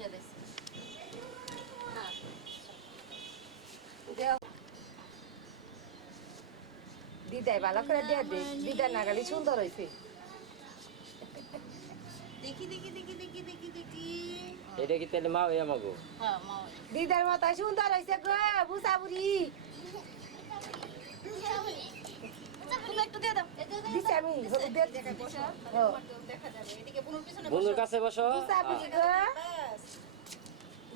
দিদাই ভালো করে দিয়া দে দিদা নাগালি সুন্দর হয়েছে দেখি দেখি দেখি দেখি দেখি দেখি এটা কি তাহলে মা হইয়া মাগো দিদার মতো সুন্দর হয়েছে গো বুসাবুরি দিছি। আমি দিয়ে হ্যাঁ। হ্যাঁ। দেখা যাবে এদিকে বুনুর পিছনে কাছে বসো।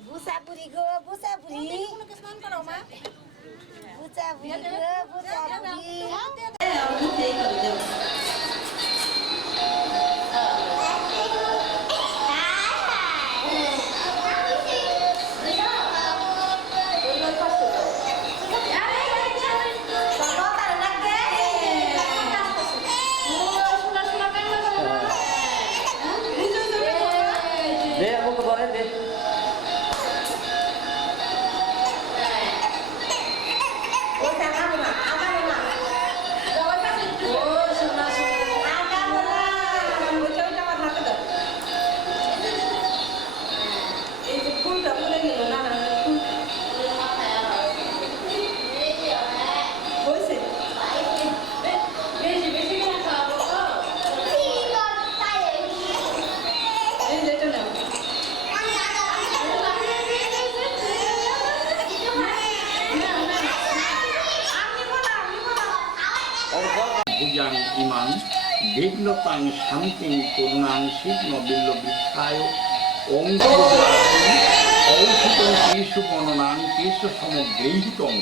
বুসা বুড়ি গো গো বুসা বুড়ি বুনুকে স্নান করাও মা বুসা বুড়ি গো বুসা ইমাং বিঘ্নতাং শান্তিং করুণাং শিগ্ন বিল্ল বৃক্ষায় ওং ঔষধং কেশু গণনাং কেশু সমগ্রহিতং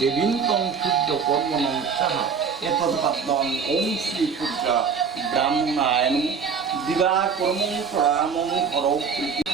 দেবীন্তং সূর্য কর্মণং সাহা। এতৎপদ্মং ওং শ্রী সূর্য ব্রাহ্মণায়ন দিবাকর্মং প্রামং হরৌ প্রীতি।